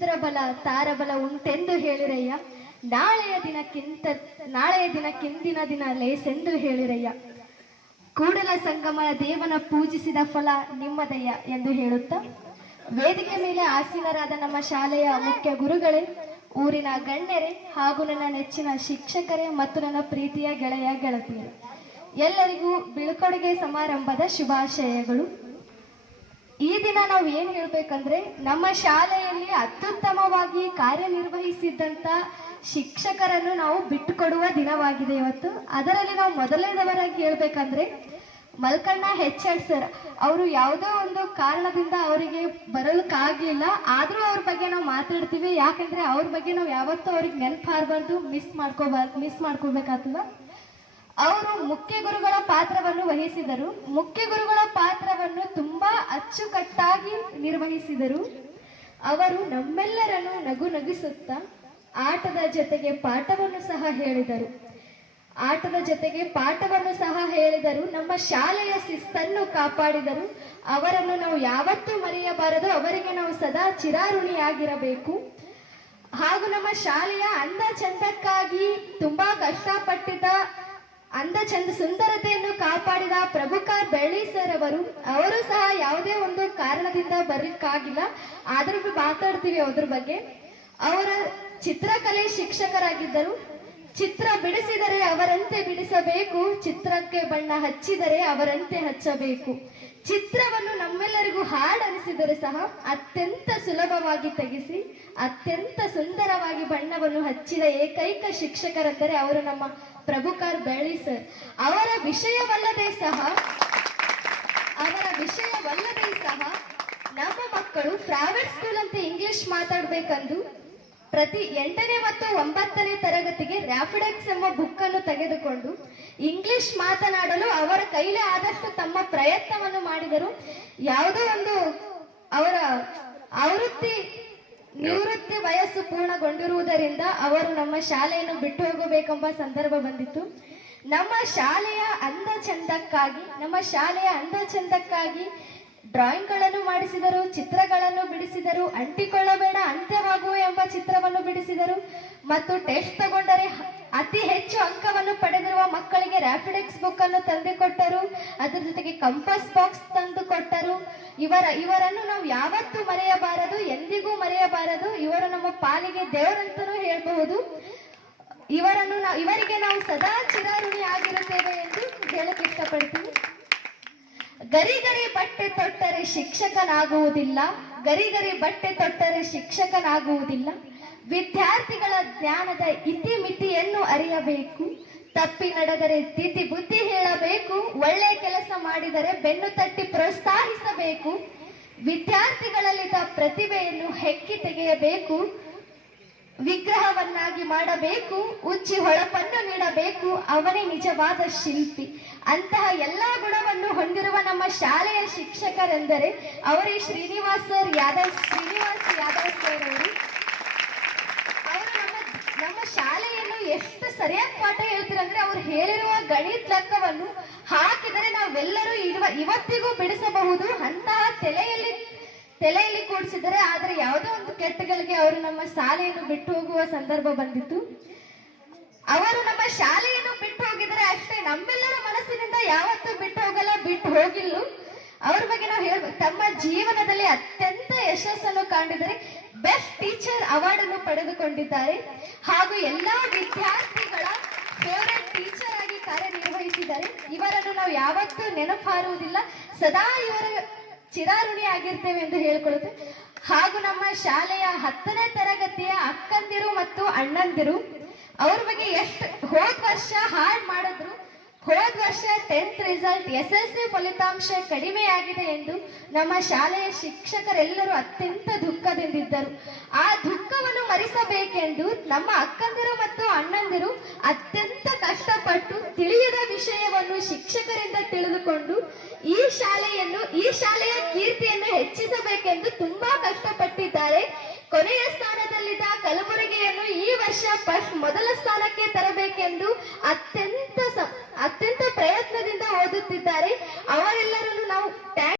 ಚಿತ್ರಬಲ ತಾರಬಲ ಉಂಟೆಂದು ಹೇಳಿರಯ್ಯ. ನಾಳೆಯ ದಿನಕ್ಕಿಂದಿನ ದಿನ ಲೇಸೆಂದು ಹೇಳಿರಯ್ಯ. ಕೂಡಲ ಸಂಗಮ ದೇವನ ಪೂಜಿಸಿದ ಫಲ ನಿಮ್ಮದಯ್ಯ ಎಂದು ಹೇಳುತ್ತಾ ವೇದಿಕೆ ಮೇಲೆ ಆಸೀನರಾದ ನಮ್ಮ ಶಾಲೆಯ ಮುಖ್ಯ ಗುರುಗಳೇ, ಊರಿನ ಗಣ್ಯರೇ ಹಾಗೂ ನನ್ನ ನೆಚ್ಚಿನ ಶಿಕ್ಷಕರೇ ಮತ್ತು ನನ್ನ ಪ್ರೀತಿಯ ಗೆಳೆಯ ಗೆಳತಿಯರು, ಎಲ್ಲರಿಗೂ ಬೀಳ್ಕೊಡುಗೆ ಸಮಾರಂಭದ ಶುಭಾಶಯಗಳು. ಈ ದಿನ ನಾವು ಏನ್ ಹೇಳ್ಬೇಕಂದ್ರೆ, ನಮ್ಮ ಶಾಲೆಯಲ್ಲಿ ಅತ್ಯುತ್ತಮವಾಗಿ ಕಾರ್ಯನಿರ್ವಹಿಸಿದ್ದಂತ ಶಿಕ್ಷಕರನ್ನು ನಾವು ಬಿಟ್ಟುಕೊಡುವ ದಿನವಾಗಿದೆ ಇವತ್ತು. ಅದರಲ್ಲಿ ನಾವು ಮೊದಲನೇದವರಾಗಿ ಹೇಳ್ಬೇಕಂದ್ರೆ ಮಲ್ಕಣ್ಣ ಹೆಚ್ಎಡ್ ಸರ್. ಅವರು ಯಾವುದೋ ಒಂದು ಕಾರಣದಿಂದ ಅವರಿಗೆ ಬರಲಿಕ್ಕಾಗ್ಲಿಲ್ಲ, ಆದ್ರೂ ಅವ್ರ ಬಗ್ಗೆ ನಾವು ಮಾತಾಡ್ತೀವಿ. ಯಾಕಂದ್ರೆ ಅವ್ರ ಬಗ್ಗೆ ನಾವು ಯಾವತ್ತೂ ಅವ್ರಿಗೆ ನೆನಪಾಗಬಾರ್ದು, ಮಿಸ್ ಮಾಡ್ಕೋಬೇಕಾಗ್ತದ. ಅವರು ಮುಖ್ಯ ಗುರುಗಳ ಪಾತ್ರವನ್ನು ವಹಿಸಿದರು. ಮುಖ್ಯ ಗುರುಗಳ ಪಾತ್ರವನ್ನು ತುಂಬಾ ಅಚ್ಚುಕಟ್ಟಾಗಿ ನಿರ್ವಹಿಸಿದರು. ಅವರು ನಮ್ಮೆಲ್ಲರನ್ನು ನಗಿಸುತ್ತಾ ಆಟದ ಜೊತೆಗೆ ಪಾಠವನ್ನು ಸಹ ಹೇಳಿದರು. ನಮ್ಮ ಶಾಲೆಯ ಶಿಸ್ತನ್ನು ಕಾಪಾಡಿದರು. ಅವರನ್ನು ನಾವು ಯಾವತ್ತೂ ಮರೆಯಬಾರದು. ಅವರಿಗೆ ನಾವು ಸದಾ ಚಿರಾಋಣಿಯಾಗಿರಬೇಕು. ಹಾಗೂ ನಮ್ಮ ಶಾಲೆಯ ಅಂದ ಚಂದಕ್ಕಾಗಿ ತುಂಬಾ ಕಷ್ಟಪಟ್ಟಿದ್ದ ಸುಂದರತೆಯನ್ನು ಕಾಪಾಡಿದ ಪ್ರಭುಕಾರ್ ಬೆಳ್ಳಿ ಸರ್ ಅವರು ಸಹ ಯಾವುದೇ ಒಂದು ಕಾರಣದಿಂದ ಬರ್ಲಿಕ್ಕಾಗಿಲ್ಲ, ಆದ್ರೂ ಮಾತಾಡ್ತೀವಿ ಅದ್ರ ಬಗ್ಗೆ. ಅವರ ಚಿತ್ರಕಲೆ ಶಿಕ್ಷಕರಾಗಿದ್ದರು. ಚಿತ್ರ ಬಿಡಿಸಿದರೆ ಅವರಂತೆ ಬಿಡಿಸಬೇಕು, ಚಿತ್ರಕ್ಕೆ ಬಣ್ಣ ಹಚ್ಚಿದರೆ ಅವರಂತೆ ಹಚ್ಚಬೇಕು. ಚಿತ್ರವನ್ನು ನಮ್ಮೆಲ್ಲರಿಗೂ ಹಾಡನಿಸಿದರೆ ಸಹ ಅತ್ಯಂತ ಸುಲಭವಾಗಿ ತೆಗೆಸಿ ಅತ್ಯಂತ ಸುಂದರವಾಗಿ ಬಣ್ಣವನ್ನು ಹಚ್ಚಿದ ಏಕೈಕ ಶಿಕ್ಷಕರೆಂದರೆ ಅವರು ನಮ್ಮ ಪ್ರಭುಕಾರ್ ಬೆಳ್ಳಿ ಸರ್. ಅವರ ವಿಷಯವಲ್ಲದೆ ಸಹ ನಮ್ಮ ಮಕ್ಕಳು ಪ್ರೈವೇಟ್ ಸ್ಕೂಲ್ ಅಂತ ಇಂಗ್ಲಿಷ್ ಮಾತಾಡ್ಬೇಕಂದು ಪ್ರತಿ 8ನೇ ಮತ್ತು 9ನೇ ತರಗತಿಗೆ ರ್ಯಾಪಿಡೆಕ್ಸ್ ಎಂಬ ಬುಕ್ ಅನ್ನು ತೆಗೆದುಕೊಂಡು ಇಂಗ್ಲಿಷ್ ಮಾತನಾಡಲು ಅವರ ಕೈಲೇ ಆದಷ್ಟು ತಮ್ಮ ಪ್ರಯತ್ನವನ್ನು ಮಾಡಿದರು. ಯಾವುದೋ ಒಂದು ಅವರ ನಿವೃತ್ತಿ ವಯಸ್ಸು ಪೂರ್ಣಗೊಂಡಿರುವುದರಿಂದ ಅವರು ನಮ್ಮ ಶಾಲೆಯನ್ನು ಬಿಟ್ಟು ಹೋಗಬೇಕೆಂಬ ಸಂದರ್ಭ ಬಂದಿತ್ತು. ನಮ್ಮ ಶಾಲೆಯ ಅಂದ ಚಂದಕ್ಕಾಗಿ ಡ್ರಾಯಿಂಗ್ಗಳನ್ನು ಮಾಡಿಸಿದರು, ಚಿತ್ರಗಳನ್ನು ಬಿಡಿಸಿದರು. ಅಂಟಿಕೊಳ್ಳಬೇಡ ಅಂತ್ಯವಾಗುವ ಎಂಬ ಚಿತ್ರವನ್ನು ಬಿಡಿಸಿದರು ಮತ್ತು ಟೆಸ್ಟ್ ತಗೊಂಡರೆ ಅತಿ ಹೆಚ್ಚು ಅಂಕವನ್ನು ಪಡೆದಿರುವ ಮಕ್ಕಳಿಗೆ ರ್ಯಾಪಿಡೆಕ್ಸ್ ಬುಕ್ ಅನ್ನು ತಂದುಕೊಟ್ಟರು. ಅದರ ಜೊತೆಗೆ ಕಂಪಾಸ್ ಬಾಕ್ಸ್ ತಂದು ಕೊಟ್ಟರು. ಇವರನ್ನು ನಾವು ಯಾವತ್ತೂ ಮರೆಯಬಾರದು, ಎಂದಿಗೂ ಮರೆಯಬಾರದು. ಇವರು ನಮ್ಮ ಪಾಲಿಗೆ ದೇವರಂತನೂ ಹೇಳಬಹುದು. ಇವರಿಗೆ ನಾವು ಸದಾ ಚಿರಾಋಣಿ ಆಗಿರುತ್ತೇವೆ ಎಂದು ಹೇಳಕ್ಕೆ ಇಷ್ಟಪಡ್ತೀನಿ. ಗರಿ ಬಟ್ಟೆ ತೊಟ್ಟರೆ ಶಿಕ್ಷಕನಾಗುವುದಿಲ್ಲ. ವಿದ್ಯಾರ್ಥಿಗಳ ಜ್ಞಾನದ ಇತಿಮಿತಿಯನ್ನು ಅರಿಯಬೇಕು. ತಪ್ಪಿ ನಡೆದರೆ ತಿದ್ದಿ ಬುದ್ಧಿ ಹೇಳಬೇಕು. ಒಳ್ಳೆ ಕೆಲಸ ಮಾಡಿದರೆ ಬೆನ್ನು ತಟ್ಟಿ ಪ್ರೋತ್ಸಾಹಿಸಬೇಕು. ವಿದ್ಯಾರ್ಥಿಗಳಲ್ಲಿದ್ದ ಪ್ರತಿಭೆಯನ್ನು ಹೆಕ್ಕಿ ತೆಗೆಯಬೇಕು. ವಿಗ್ರಹವನ್ನಾಗಿ ಮಾಡಬೇಕು. ಉಚ್ಚಿ ಹೊಳಪನ್ನು ನೀಡಬೇಕು. ಅವನೇ ನಿಜವಾದ ಶಿಲ್ಪಿ. ಅಂತಹ ಎಲ್ಲಾ ಗುಣವನ್ನು ಹೊಂದಿರುವ ನಮ್ಮ ಶಾಲೆಯ ಶಿಕ್ಷಕರೆಂದರೆ ಅವರೇ ಶ್ರೀನಿವಾಸ್ ಯಾದವ್ ಸರ್ ಅವರು. ನಮ್ಮ ಶಾಲೆಯನ್ನು ಎಷ್ಟು ಸರಿಯಾಗಿ ಪಾಠ ಹೇಳ್ತಿರಂದ್ರೆ, ಅವ್ರು ಹೇಳಿರುವ ಗಣಿತ ಲೆಕ್ಕವನ್ನು ಹಾಕಿದರೆ ನಾವೆಲ್ಲರೂ ಇವತ್ತಿಗೂ ಬಿಡಿಸಬಹುದು. ಅಂತಹ ತಲೆಯಲ್ಲಿ ಕೂಡಿಸಿದರೆ, ಆದರೆ ಯಾವುದೋ ಒಂದು ಕೆಟ್ಟಗಳಿಗೆ ಅವರು ನಮ್ಮ ಶಾಲೆಯನ್ನು ಬಿಟ್ಟು ಹೋಗುವ ಸಂದರ್ಭ ಬಂದಿತ್ತು. ಅವರು ನಮ್ಮ ಶಾಲೆಯನ್ನು ಬಿಟ್ಟು ಹೋಗಿದರೆ ಅಷ್ಟೇ, ನಮ್ಮೆಲ್ಲರ ಮನಸ್ಸಿನಿಂದ ಯಾವತ್ತೂ ಬಿಟ್ಟು ಹೋಗಿಲ್ಲ. ಅವ್ರ ಬಗ್ಗೆ ನಾವು ಹೇಳ್ಬೇಕು, ತಮ್ಮ ಜೀವನದಲ್ಲಿ ಅತ್ಯಂತ ಯಶಸ್ಸನ್ನು ಕಂಡಿದ್ದಾರೆ. ಬೆಸ್ಟ್ ಟೀಚರ್ ಅವಾರ್ಡ್ ಅನ್ನು ಪಡೆದುಕೊಂಡಿದ್ದಾರೆ ಹಾಗೂ ಎಲ್ಲಾ ವಿದ್ಯಾರ್ಥಿಗಳ ಫೇವರೇಟ್ ಟೀಚರ್ ಆಗಿ ಕಾರ್ಯನಿರ್ವಹಿಸಿದ್ದಾರೆ. ಇವರನ್ನು ನಾವು ಯಾವತ್ತೂ ನೆನಪಾರುವುದಿಲ್ಲ, ಸದಾ ಇವರ ಚಿರಾಋಣಿ ಆಗಿರ್ತೇವೆ ಎಂದು ಹೇಳಿಕೊಳ್ಳುತ್ತೆ. ಹಾಗೂ ನಮ್ಮ ಶಾಲೆಯ 10ನೇ ತರಗತಿಯ ಅಕ್ಕಂದಿರು ಮತ್ತು ಅಣ್ಣಂದಿರು, ಅವ್ರ ಬಗ್ಗೆ ಹೋದ ವರ್ಷ ಹಾಡ್ ಮಾಡಿದ್ರು. ಹೋದ ವರ್ಷ 10th ರಿಸಲ್ಟ್ SSC ಫಲಿತಾಂಶ ಕಡಿಮೆಯಾಗಿದೆ ಎಂದು ನಮ್ಮ ಶಾಲೆಯ ಶಿಕ್ಷಕರೆಲ್ಲರೂ ಅತ್ಯಂತ ದುಃಖದಿಂದಿದ್ದರು. ಆ ದುಃಖವನ್ನು ಮರೆಸಬೇಕೆಂದು ನಮ್ಮ ಅಕ್ಕಂದಿರು ಮತ್ತು ಅಣ್ಣಂದಿರು ಅತ್ಯಂತ ಕಷ್ಟಪಟ್ಟು ತಿಳಿಯದ ವಿಷಯವನ್ನು ಶಿಕ್ಷಕರಿಂದ ತಿಳಿದುಕೊಂಡು ಈ ಶಾಲೆಯ ಕೀರ್ತಿಯನ್ನು ಹೆಚ್ಚಿಸಬೇಕೆಂದು ತುಂಬಾ ಕಷ್ಟಪಟ್ಟಿದ್ದಾರೆ. ಕೊನೆಯ ಸ್ಥಾನದಲ್ಲಿದ್ದ ಕಲಬುರಗಿಯನ್ನು ಈ ವರ್ಷ ಮೊದಲ ಸ್ಥಾನಕ್ಕೆ